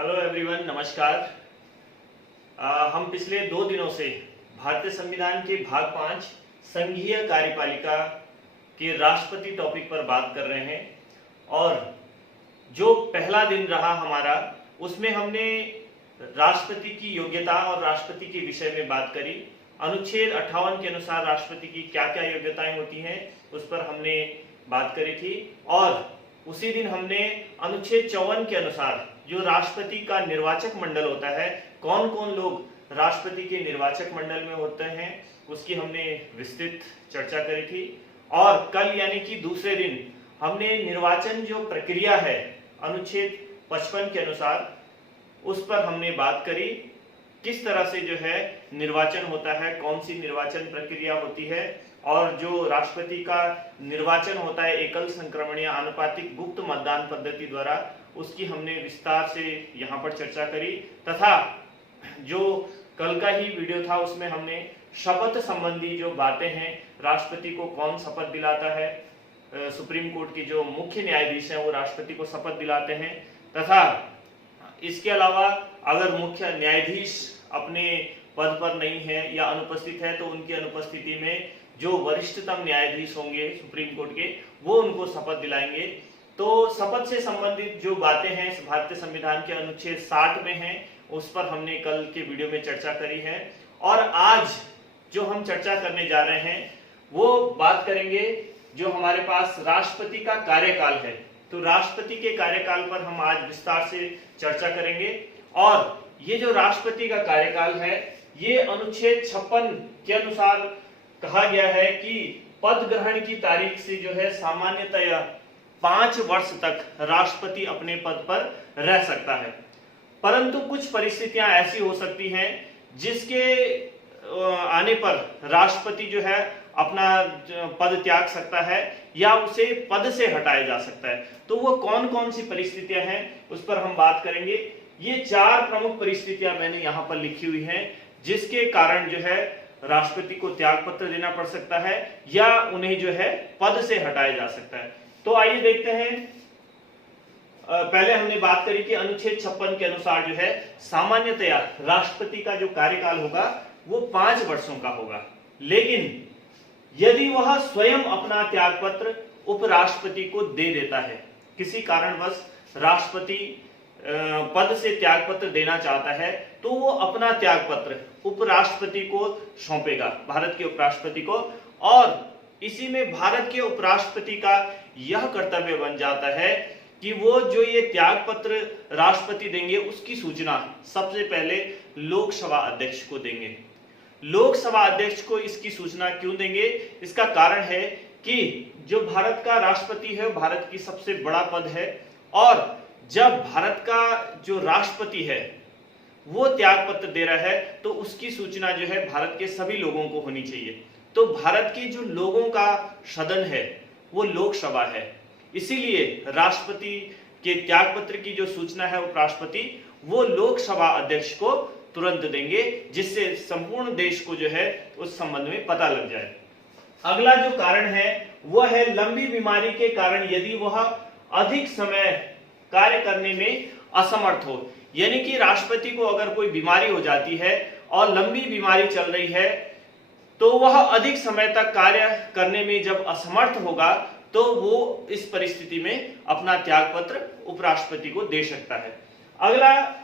Hello everyone, नमस्कार। हम पिछले 2 दिनों से भारतीय संविधान के भाग 5 संघीय कार्यपालिका के राष्ट्रपति टॉपिक पर बात कर रहे हैं। और जो पहला दिन रहा हमारा, उसमें हमने राष्ट्रपति की योग्यता और राष्ट्रपति के विषय में बात करी। अनुच्छेद 58 के अनुसार राष्ट्रपति की क्या क्या योग्यताएं होती हैं उस पर हमने बात करी थी। और उसी दिन हमने अनुच्छेद 54 के अनुसार जो राष्ट्रपति का निर्वाचक मंडल होता है, कौन कौन लोग राष्ट्रपति के निर्वाचक मंडल में होते हैं, उसकी हमने विस्तृत चर्चा करी थी। और कल यानी कि दूसरे दिन हमने निर्वाचन जो प्रक्रिया है अनुच्छेद 55 के अनुसार, उस पर हमने बात करी। किस तरह से जो है निर्वाचन होता है, कौन सी निर्वाचन प्रक्रिया होती है, और जो राष्ट्रपति का निर्वाचन होता है एकल संक्रमणीय आनुपातिक गुप्त मतदान पद्धति द्वारा, उसकी हमने विस्तार से यहाँ पर चर्चा करी। तथा जो कल का ही वीडियो था उसमें हमने शपथ संबंधी जो बातें हैं, राष्ट्रपति को कौन शपथ दिलाता है, सुप्रीम कोर्ट के जो मुख्य न्यायाधीश हैं वो राष्ट्रपति को शपथ दिलाते हैं। तथा इसके अलावा अगर मुख्य न्यायाधीश अपने पद पर नहीं है या अनुपस्थित है तो उनकी अनुपस्थिति में जो वरिष्ठतम न्यायाधीश होंगे सुप्रीम कोर्ट के, वो उनको शपथ दिलाएंगे। तो शपथ से संबंधित जो बातें हैं भारतीय संविधान के अनुच्छेद 60 में हैं, उस पर हमने कल के वीडियो में चर्चा करी है। और आज जो हम चर्चा करने जा रहे हैं वो बात करेंगे जो हमारे पास राष्ट्रपति का कार्यकाल है। तो राष्ट्रपति के कार्यकाल पर हम आज विस्तार से चर्चा करेंगे। और ये जो राष्ट्रपति का कार्यकाल है, ये अनुच्छेद 56 के अनुसार कहा गया है कि पद ग्रहण की तारीख से जो है सामान्यतया 5 वर्ष तक राष्ट्रपति अपने पद पर रह सकता है। परंतु कुछ परिस्थितियां ऐसी हो सकती हैं जिसके आने पर राष्ट्रपति जो है अपना पद त्याग सकता है या उसे पद से हटाया जा सकता है। तो वो कौन कौन सी परिस्थितियां हैं उस पर हम बात करेंगे। ये 4 प्रमुख परिस्थितियां मैंने यहाँ पर लिखी हुई हैं जिसके कारण जो है राष्ट्रपति को त्याग पत्र देना पड़ सकता है या उन्हें जो है पद से हटाया जा सकता है। तो आइए देखते हैं। पहले हमने बात करी कि अनुच्छेद 56 के अनुसार जो है सामान्यतया राष्ट्रपति का जो कार्यकाल होगा वो 5 वर्षों का होगा। लेकिन यदि वह स्वयं अपना त्यागपत्र उपराष्ट्रपति को दे देता है, किसी कारणवश राष्ट्रपति पद से त्यागपत्र देना चाहता है, तो वो अपना त्यागपत्र उपराष्ट्रपति को सौंपेगा, भारत के उपराष्ट्रपति को। और इसी में भारत के उपराष्ट्रपति का यह कर्तव्य बन जाता है कि वो जो ये त्यागपत्र राष्ट्रपति देंगे उसकी सूचना सबसे पहले लोकसभा अध्यक्ष को देंगे। लोकसभा अध्यक्ष को इसकी सूचना क्यों देंगे? इसका कारण है कि जो भारत का राष्ट्रपति है भारत की सबसे बड़ा पद है, और जब भारत का जो राष्ट्रपति है वो त्यागपत्र दे रहा है तो उसकी सूचना जो है भारत के सभी लोगों को होनी चाहिए। तो भारत के जो लोगों का सदन है वो लोकसभा है, इसीलिए राष्ट्रपति के त्यागपत्र की जो सूचना है उपराष्ट्रपति वो लोकसभा अध्यक्ष को तुरंत देंगे, जिससे संपूर्ण देश को जो है उस संबंध में पता लग जाए। अगला जो कारण है वह है लंबी बीमारी के कारण यदि वह अधिक समय कार्य करने में असमर्थ हो। यानी कि राष्ट्रपति को अगर कोई बीमारी हो जाती है और लंबी बीमारी चल रही है तो वह अधिक समय तक कार्य करने में जब असमर्थ होगा तो वो इस परिस्थिति में अपना त्यागपत्र उपराष्ट्रपति को दे सकता है। अगला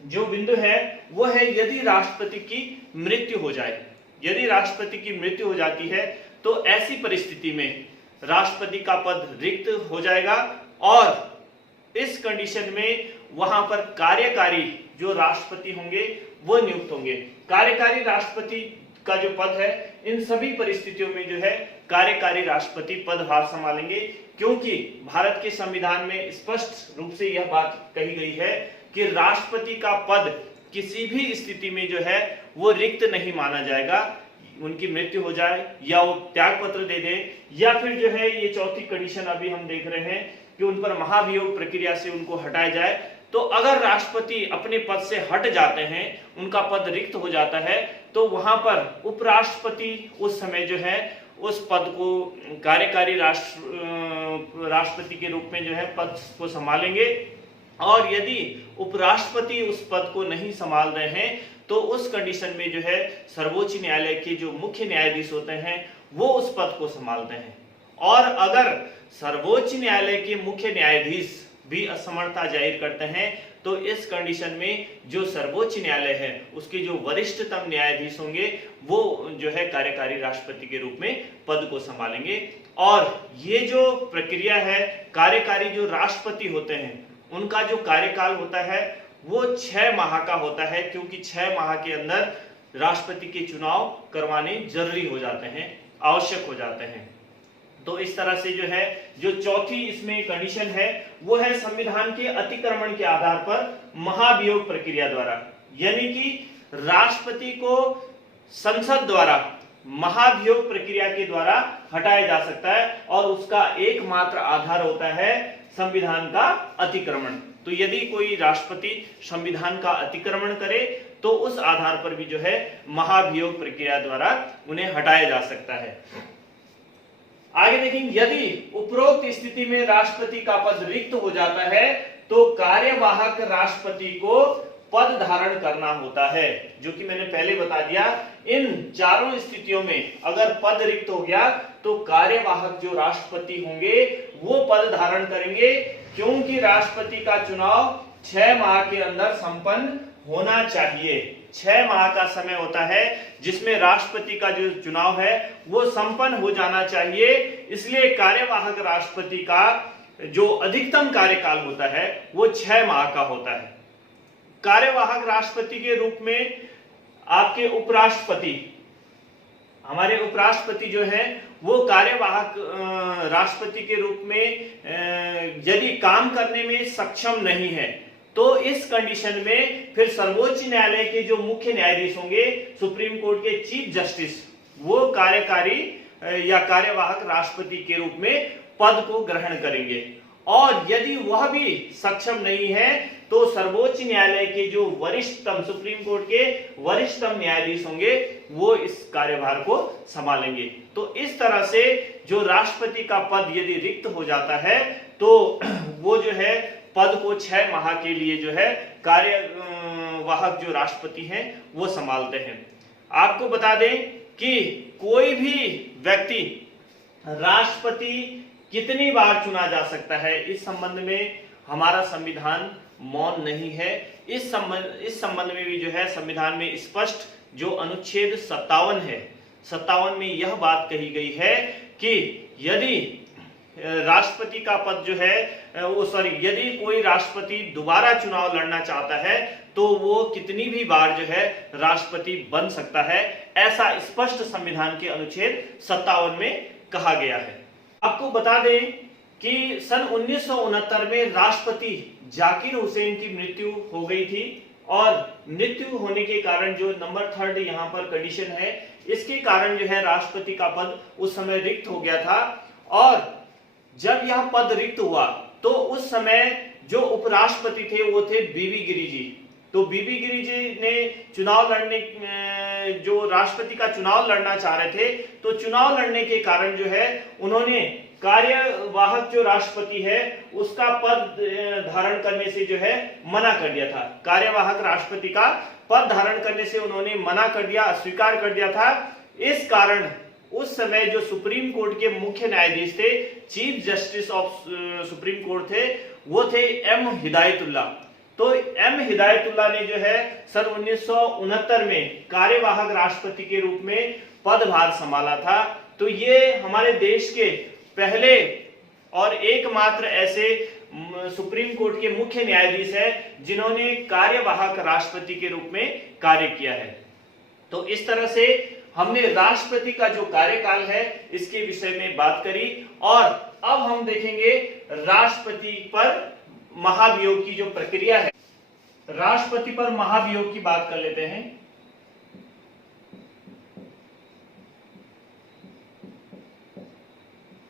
जो बिंदु है वो है यदि राष्ट्रपति की मृत्यु हो जाए। यदि राष्ट्रपति की मृत्यु हो जाती है तो ऐसी परिस्थिति में राष्ट्रपति का पद रिक्त हो जाएगा और इस कंडीशन में वहां पर कार्यकारी जो राष्ट्रपति होंगे वो नियुक्त होंगे। कार्यकारी राष्ट्रपति का जो पद है, इन सभी परिस्थितियों में जो है कार्यकारी राष्ट्रपति पदभार संभालेंगे, क्योंकि भारत के संविधान में स्पष्ट रूप से यह बात कही गई है कि राष्ट्रपति का पद किसी भी स्थिति में जो है वो रिक्त नहीं माना जाएगा। उनकी मृत्यु हो जाए या वो त्यागपत्र दे दे या फिर जो है ये चौथी कंडीशन अभी हम देख रहे हैं कि उन पर महाभियोग प्रक्रिया से उनको हटाया जाए। तो अगर राष्ट्रपति अपने पद से हट जाते हैं, उनका पद रिक्त हो जाता है, तो वहां पर उपराष्ट्रपति उस समय जो है उस पद को कार्यकारी राष्ट्रपति के रूप में जो है पद को संभालेंगे और यदि उपराष्ट्रपति उस पद को नहीं संभाल रहे हैं तो उस कंडीशन में जो है सर्वोच्च न्यायालय के जो मुख्य न्यायाधीश होते हैं वो उस पद को संभालते हैं। और अगर सर्वोच्च न्यायालय के मुख्य न्यायाधीश भी असमर्थता जाहिर करते हैं तो इस कंडीशन में जो सर्वोच्च न्यायालय है उसके जो वरिष्ठतम न्यायाधीश होंगे वो जो है कार्यकारी राष्ट्रपति के रूप में पद को संभालेंगे। और ये जो प्रक्रिया है, कार्यकारी जो राष्ट्रपति होते हैं उनका जो कार्यकाल होता है वो 6 माह का होता है, क्योंकि 6 माह के अंदर राष्ट्रपति के चुनाव करवाने जरूरी हो जाते हैं, आवश्यक हो जाते हैं। तो इस तरह से जो है जो चौथी इसमें कंडीशन है वो है संविधान के अतिक्रमण के आधार पर महाभियोग प्रक्रिया द्वारा, यानी कि राष्ट्रपति को संसद द्वारा महाभियोग प्रक्रिया के द्वारा हटाया जा सकता है और उसका एकमात्र आधार होता है संविधान का अतिक्रमण। तो यदि कोई राष्ट्रपति संविधान का अतिक्रमण करे तो उस आधार पर भी जो है महाभियोग प्रक्रिया द्वारा उन्हें हटाया जा सकता है। आगे देखेंगे, यदि उपरोक्त स्थिति में राष्ट्रपति का पद रिक्त हो जाता है तो कार्यवाहक राष्ट्रपति को पद धारण करना होता है, जो कि मैंने पहले बता दिया। इन चारों स्थितियों में अगर पद रिक्त हो गया तो कार्यवाहक जो राष्ट्रपति होंगे वो पद धारण करेंगे, क्योंकि राष्ट्रपति का चुनाव 6 माह के अंदर संपन्न होना चाहिए। 6 माह का समय होता है जिसमें राष्ट्रपति का जो चुनाव है वो संपन्न हो जाना चाहिए। इसलिए कार्यवाहक राष्ट्रपति का जो अधिकतम कार्यकाल होता है वो 6 माह का होता है। कार्यवाहक राष्ट्रपति के रूप में आपके उपराष्ट्रपति, हमारे उपराष्ट्रपति जो है वो कार्यवाहक राष्ट्रपति के रूप में यदि काम करने में सक्षम नहीं है तो इस कंडीशन में फिर सर्वोच्च न्यायालय के जो मुख्य न्यायाधीश होंगे, सुप्रीम कोर्ट के चीफ जस्टिस, वो कार्यकारी या कार्यवाहक राष्ट्रपति के रूप में पद को ग्रहण करेंगे। और यदि वह भी सक्षम नहीं है तो सर्वोच्च न्यायालय के जो वरिष्ठतम, सुप्रीम कोर्ट के वरिष्ठतम न्यायाधीश होंगे वो इस कार्यभार को संभालेंगे। तो इस तरह से जो राष्ट्रपति का पद यदि रिक्त हो जाता है तो वो जो है पद को 6 माह के लिए जो है कार्यवाहक जो राष्ट्रपति हैं वो संभालते हैं। आपको बता दें कि कोई भी व्यक्ति राष्ट्रपति कितनी बार चुना जा सकता है, इस संबंध में हमारा संविधान मौन नहीं है। इस संबंध में भी जो है संविधान में स्पष्ट जो अनुच्छेद 57 है, 57 में यह बात कही गई है कि यदि राष्ट्रपति का पद जो है यदि कोई राष्ट्रपति दोबारा चुनाव लड़ना चाहता है तो वो कितनी भी बार जो है राष्ट्रपति बन सकता है, ऐसा स्पष्ट संविधान के अनुच्छेद 57 में कहा गया है। आपको बता दें कि सन 1969 में राष्ट्रपति जाकिर हुसैन की मृत्यु हो गई थी और मृत्यु होने के कारण जो नंबर 3 यहाँ पर कंडीशन है, इसके कारण जो है राष्ट्रपति का पद उस समय रिक्त हो गया था। और जब यह पद रिक्त हुआ तो उस समय जो उपराष्ट्रपति थे वो थे बीबी गिरी जी। तो बीबी गिरी जी ने चुनाव लड़ने, जो राष्ट्रपति का चुनाव लड़ना चाह रहे थे, तो चुनाव लड़ने के कारण जो है उन्होंने कार्यवाहक जो राष्ट्रपति है उसका पद धारण करने से जो है मना कर दिया था। कार्यवाहक राष्ट्रपति का पद धारण करने से उन्होंने मना कर दिया, अस्वीकार कर दिया था। इस कारण उस समय जो सुप्रीम कोर्ट के मुख्य न्यायाधीश थे, chief justice of supreme court थे, वो थे एम हिदायतुल्लाह। तो एम हिदायतुल्लाह ने जो है सन 1969 में कार्यवाहक राष्ट्रपति के रूप में पदभार संभाला था। तो ये हमारे देश के पहले और एकमात्र ऐसे सुप्रीम कोर्ट के मुख्य न्यायाधीश हैं जिन्होंने कार्यवाहक राष्ट्रपति के रूप में कार्य किया है। तो इस तरह से हमने राष्ट्रपति का जो कार्यकाल है इसके विषय में बात करी और अब हम देखेंगे राष्ट्रपति पर महाभियोग की जो प्रक्रिया है। राष्ट्रपति पर महाभियोग की बात कर लेते हैं।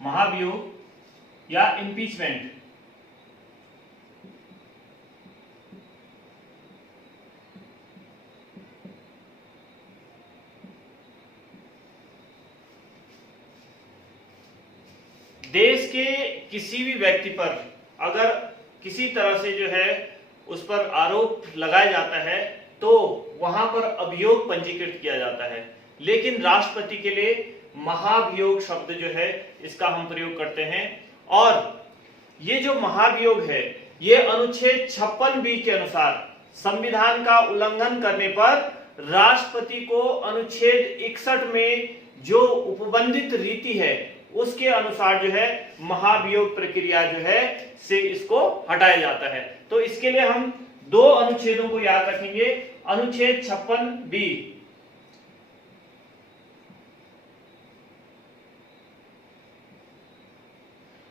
महाभियोग या इम्पीचमेंट देश के किसी भी व्यक्ति पर अगर किसी तरह से जो है उस पर आरोप लगाया जाता है तो वहां पर अभियोग पंजीकृत किया जाता है। लेकिन राष्ट्रपति के लिए महाभियोग शब्द जो है इसका हम प्रयोग करते हैं। और ये जो महाभियोग है ये अनुच्छेद 56(b) के अनुसार संविधान का उल्लंघन करने पर राष्ट्रपति को अनुच्छेद 61 में जो उपबंधित रीति है उसके अनुसार जो है महाभियोग प्रक्रिया जो है से इसको हटाया जाता है। तो इसके लिए हम दो अनुच्छेदों को याद रखेंगे। अनुच्छेद 56(b)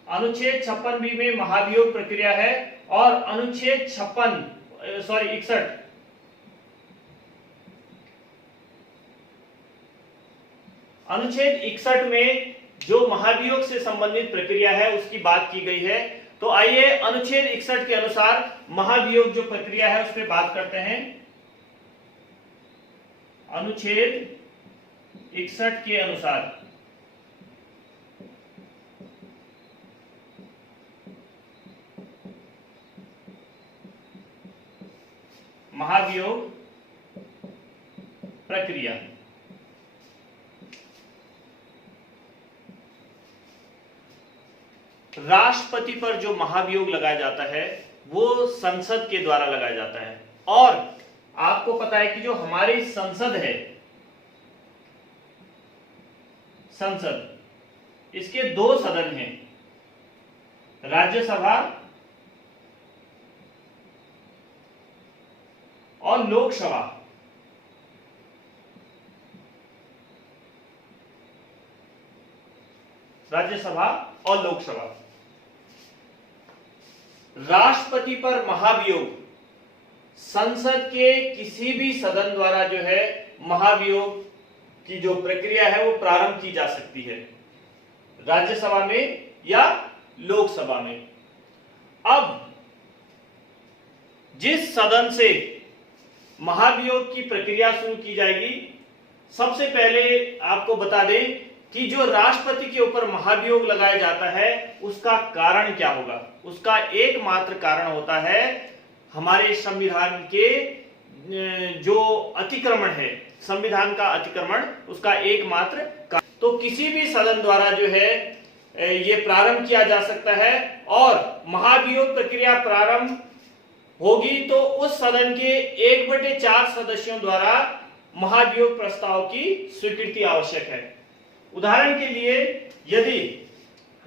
अनुच्छेद 56(b) में महाभियोग प्रक्रिया है और अनुच्छेद 61 अनुच्छेद 61 में जो महाभियोग से संबंधित प्रक्रिया है उसकी बात की गई है। तो आइए अनुच्छेद 61 के अनुसार महाभियोग जो प्रक्रिया है उस पर बात करते हैं। अनुच्छेद 61 के अनुसार महाभियोग प्रक्रिया। राष्ट्रपति पर जो महाभियोग लगाया जाता है वो संसद के द्वारा लगाया जाता है। और आपको पता है कि जो हमारी संसद है, संसद, इसके दो सदन हैं, राज्यसभा और लोकसभा। राज्यसभा और लोकसभा। राष्ट्रपति पर महाभियोग संसद के किसी भी सदन द्वारा जो है महाभियोग की जो प्रक्रिया है वो प्रारंभ की जा सकती है, राज्यसभा में या लोकसभा में। अब जिस सदन से महाभियोग की प्रक्रिया शुरू की जाएगी, सबसे पहले आपको बता दें कि जो राष्ट्रपति के ऊपर महाभियोग लगाया जाता है उसका कारण क्या होगा। उसका एकमात्र कारण होता है हमारे संविधान के जो अतिक्रमण है, संविधान का अतिक्रमण, उसका एकमात्र कारण। तो किसी भी सदन द्वारा जो है ये प्रारंभ किया जा सकता है और महाभियोग प्रक्रिया प्रारंभ होगी तो उस सदन के 1/4 सदस्यों द्वारा महाभियोग प्रस्ताव की स्वीकृति आवश्यक है। उदाहरण के लिए यदि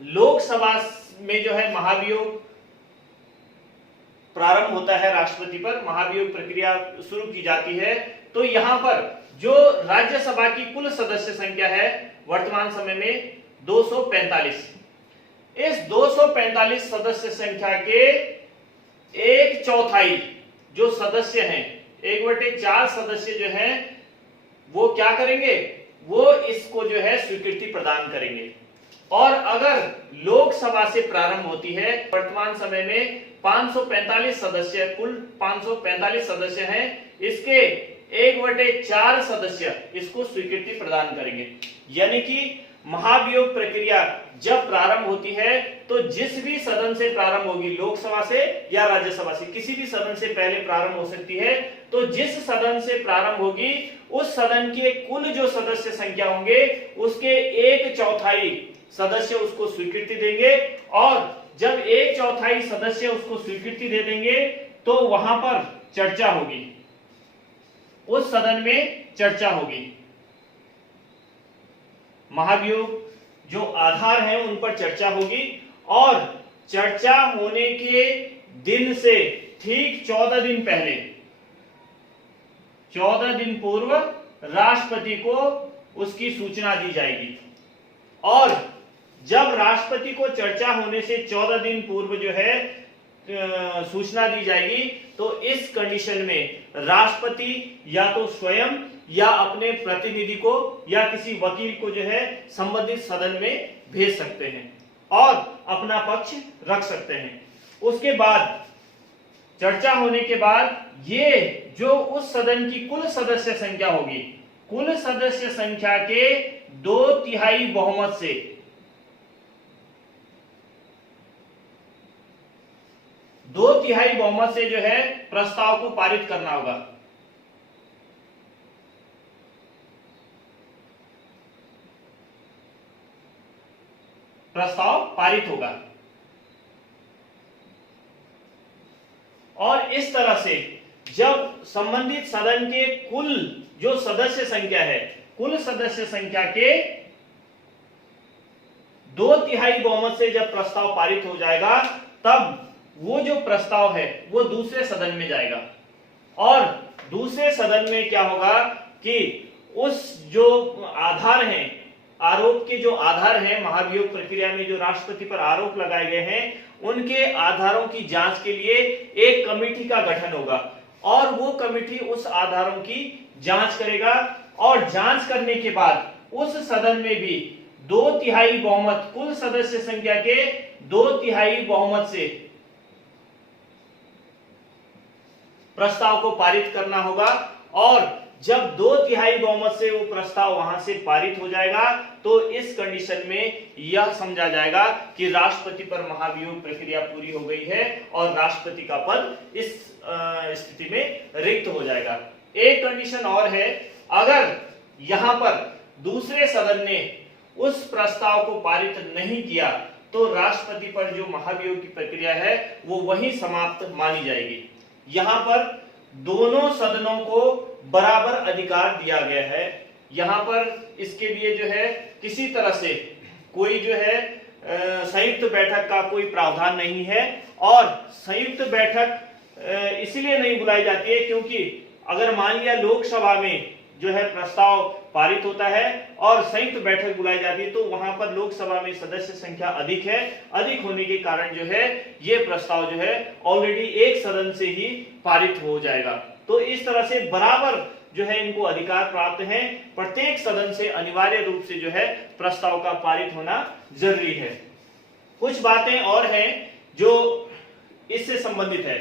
लोकसभा में जो है महाभियोग प्रारंभ होता है, राष्ट्रपति पर महाभियोग प्रक्रिया शुरू की जाती है, तो यहां पर जो राज्यसभा की कुल सदस्य संख्या है वर्तमान समय में 245, इस 245 सदस्य संख्या के 1/4 जो सदस्य हैं, 1/4 सदस्य जो हैं वो क्या करेंगे, वो इसको जो है स्वीकृति प्रदान करेंगे। और अगर लोकसभा से प्रारंभ होती है, वर्तमान समय में 545 सदस्य, कुल 545 सदस्य हैं, इसके 1/4 सदस्य इसको स्वीकृति प्रदान करेंगे। यानी कि महाभियोग प्रक्रिया जब प्रारंभ होती है तो जिस भी सदन से प्रारंभ होगी, लोकसभा से या राज्यसभा से, किसी भी सदन से पहले प्रारंभ हो सकती है, तो जिस सदन से प्रारंभ होगी उस सदन के कुल जो सदस्य संख्या होंगे उसके 1/4 सदस्य उसको स्वीकृति देंगे। और जब 1/4 सदस्य उसको स्वीकृति दे देंगे तो वहां पर चर्चा होगी, उस सदन में चर्चा होगी। महाभियोग जो आधार हैं उन पर चर्चा होगी और चर्चा होने के दिन से ठीक 14 दिन पहले, 14 दिन पूर्व राष्ट्रपति को उसकी सूचना दी जाएगी। और जब राष्ट्रपति को चर्चा होने से 14 दिन पूर्व जो है सूचना दी जाएगी तो इस कंडीशन में राष्ट्रपति या तो स्वयं या अपने प्रतिनिधि को या किसी वकील को जो है संबंधित सदन में भेज सकते हैं और अपना पक्ष रख सकते हैं। उसके बाद चर्चा होने के बाद ये जो उस सदन की कुल सदस्य संख्या होगी, कुल सदस्य संख्या के 2/3 बहुमत से 2/3 बहुमत से जो है प्रस्ताव को पारित करना होगा। प्रस्ताव पारित होगा। और इस तरह से जब संबंधित सदन के कुल जो सदस्य संख्या है, कुल सदस्य संख्या के 2/3 बहुमत से जब प्रस्ताव पारित हो जाएगा, तब वो जो प्रस्ताव है वो दूसरे सदन में जाएगा। और दूसरे सदन में क्या होगा कि उस जो आधार हैं, आरोप के जो आधार हैं, महाभियोग प्रक्रिया में जो राष्ट्रपति पर आरोप लगाए गए हैं, उनके आधारों की जांच के लिए एक कमेटी का गठन होगा और वो कमेटी उस आधारों की जांच करेगा। और जांच करने के बाद उस सदन में भी 2/3 बहुमत, कुल सदस्य संख्या के 2/3 बहुमत से प्रस्ताव को पारित करना होगा। और जब 2/3 बहुमत से वो प्रस्ताव वहां से पारित हो जाएगा, तो इस कंडीशन में यह समझा जाएगा कि राष्ट्रपति पर महाभियोग प्रक्रिया पूरी हो गई है और राष्ट्रपति का पद इस स्थिति में रिक्त हो जाएगा। एक कंडीशन और है, अगर यहां पर दूसरे सदन ने उस प्रस्ताव को पारित नहीं किया, तो राष्ट्रपति पर जो महाभियोग की प्रक्रिया है वो वहीं समाप्त मानी जाएगी। यहां पर दोनों सदनों को बराबर अधिकार दिया गया है। यहां पर इसके लिए जो है किसी तरह से कोई जो है संयुक्त बैठक का कोई प्रावधान नहीं है। और संयुक्त बैठक इसलिए नहीं बुलाई जाती है क्योंकि अगर मान लिया लोकसभा में जो है प्रस्ताव पारित होता है और संयुक्त बैठक बुलाई जाती है, तो वहां पर लोकसभा में सदस्य संख्या अधिक है। अधिक होने के कारण जो है ये प्रस्ताव जो है ऑलरेडी एक सदन से ही पारित हो जाएगा। तो इस तरह से बराबर जो है इनको अधिकार प्राप्त है। प्रत्येक सदन से अनिवार्य रूप से जो है प्रस्ताव का पारित होना जरूरी है। कुछ बातें और हैं जो इससे संबंधित है।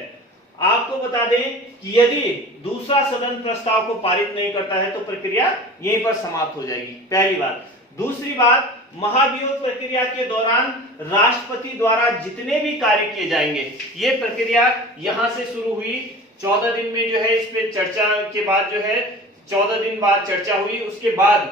आपको बता दें कि यदि दूसरा सदन प्रस्ताव को पारित नहीं करता है तो प्रक्रिया यहीं पर समाप्त हो जाएगी, पहली बात। दूसरी बात, महाभियोग प्रक्रिया के दौरान राष्ट्रपति द्वारा जितने भी कार्य किए जाएंगे, ये प्रक्रिया यहां से शुरू हुई, 14 दिन में जो है इस पे चर्चा के बाद जो है 14 दिन बाद चर्चा हुई, उसके बाद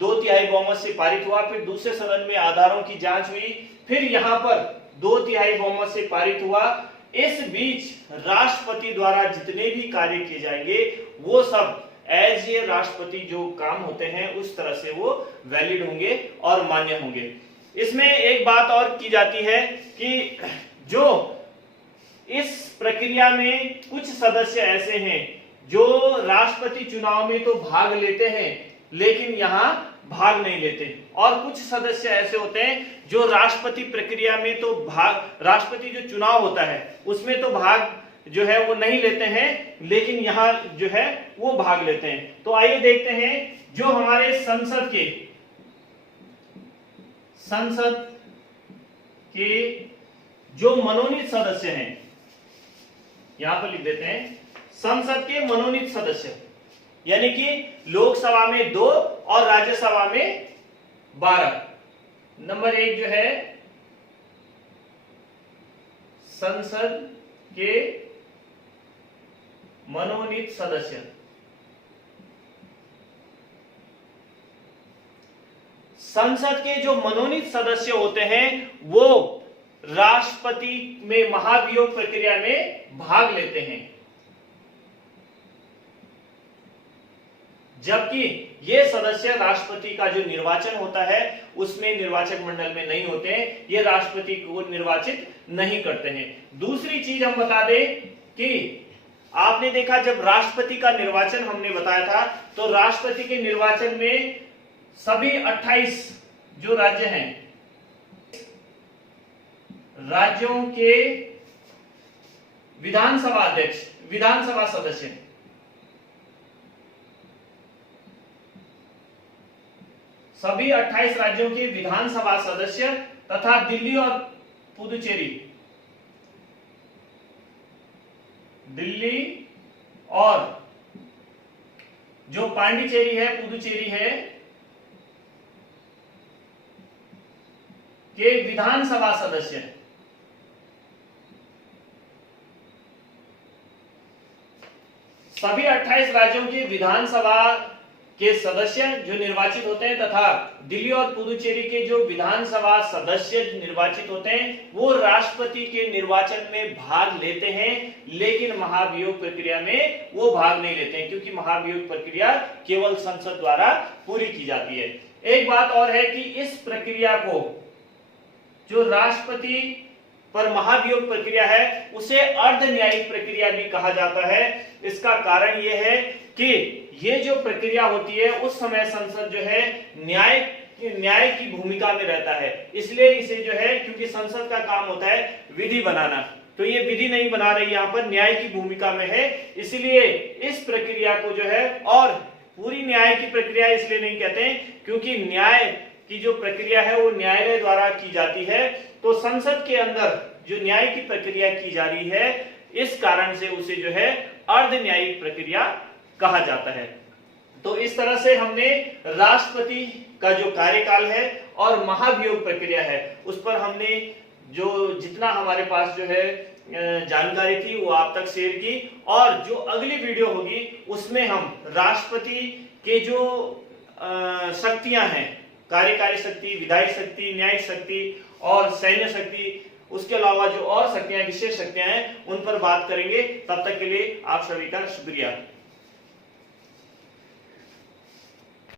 2/3 बहुमत से पारित हुआ, फिर दूसरे सदन में आधारों की जांच हुई, फिर यहां पर 2/3 बहुमत से पारित हुआ। इस बीच राष्ट्रपति द्वारा जितने भी कार्य किए जाएंगे वो सब एज ए राष्ट्रपति जो काम होते हैं उस तरह से वो वैलिड होंगे और मान्य होंगे। इसमें एक बात और की जाती है कि जो इस प्रक्रिया में कुछ सदस्य ऐसे हैं जो राष्ट्रपति चुनाव में तो भाग लेते हैं लेकिन यहां भाग नहीं लेते, और कुछ सदस्य ऐसे होते हैं जो राष्ट्रपति प्रक्रिया में तो राष्ट्रपति जो चुनाव होता है उसमें तो भाग जो है वो नहीं लेते हैं लेकिन यहां जो है वो भाग लेते हैं। तो आइए देखते हैं जो हमारे संसद के जो मनोनीत सदस्य हैं, यहां पर लिख देते हैं संसद के मनोनीत सदस्य, यानी कि लोकसभा में 2 और राज्यसभा में 12। नंबर 1 जो है संसद के मनोनीत सदस्य। संसद के जो मनोनीत सदस्य होते हैं वो राष्ट्रपति में महाभियोग प्रक्रिया में भाग लेते हैं, जबकि ये सदस्य राष्ट्रपति का जो निर्वाचन होता है उसमें निर्वाचक मंडल में नहीं होते हैं, ये राष्ट्रपति को निर्वाचित नहीं करते हैं। दूसरी चीज हम बता दें कि आपने देखा जब राष्ट्रपति का निर्वाचन हमने बताया था तो राष्ट्रपति के निर्वाचन में सभी 28 जो राज्य हैं, राज्यों के विधानसभा अध्यक्ष, विधानसभा सदस्य, सभी 28 राज्यों के विधानसभा सदस्य तथा दिल्ली और पुदुचेरी, दिल्ली और जो पांडिचेरी है, पुदुचेरी है के विधानसभा सदस्य, सभी 28 राज्यों की विधानसभा के सदस्य जो निर्वाचित होते हैं तथा दिल्ली और पुदुचेरी के जो विधानसभा सदस्य निर्वाचित होते हैं वो राष्ट्रपति के निर्वाचन में भाग लेते हैं, लेकिन महाभियोग प्रक्रिया में वो भाग नहीं लेते हैं, क्योंकि महाभियोग प्रक्रिया केवल संसद द्वारा पूरी की जाती है। एक बात और है कि इस प्रक्रिया को जो राष्ट्रपति पर महाभियोग प्रक्रिया है उसे अर्ध न्यायिक प्रक्रिया भी कहा जाता है। इसका कारण यह है कि ये जो प्रक्रिया होती है उस समय संसद जो है न्याय की भूमिका में रहता है, इसलिए इसे जो है, क्योंकि संसद का काम होता है विधि बनाना, तो ये विधि नहीं बना रही, यहाँ पर न्याय की भूमिका में है, इसलिए इस प्रक्रिया को जो है, और पूरी न्याय की प्रक्रिया इसलिए नहीं कहते हैं क्योंकि न्याय की जो प्रक्रिया है वो न्यायालय द्वारा की जाती है, तो संसद के अंदर जो न्याय की प्रक्रिया की जा रही है इस कारण से उसे जो है अर्ध न्यायिक प्रक्रिया कहा जाता है। तो इस तरह से हमने राष्ट्रपति का जो कार्यकाल है और महाभियोग प्रक्रिया है उस पर हमने जो जितना हमारे पास जो है जानकारी थी वो आप तक शेयर की, और जो अगली वीडियो होगी उसमें हम राष्ट्रपति के जो शक्तियां हैं, कार्यकारी शक्ति, विधायी शक्ति, न्यायिक शक्ति और सैन्य शक्ति, उसके अलावा जो और शक्तियां, विशेष शक्तियां हैं, उन पर बात करेंगे। तब तक के लिए आप सभी का शुक्रिया।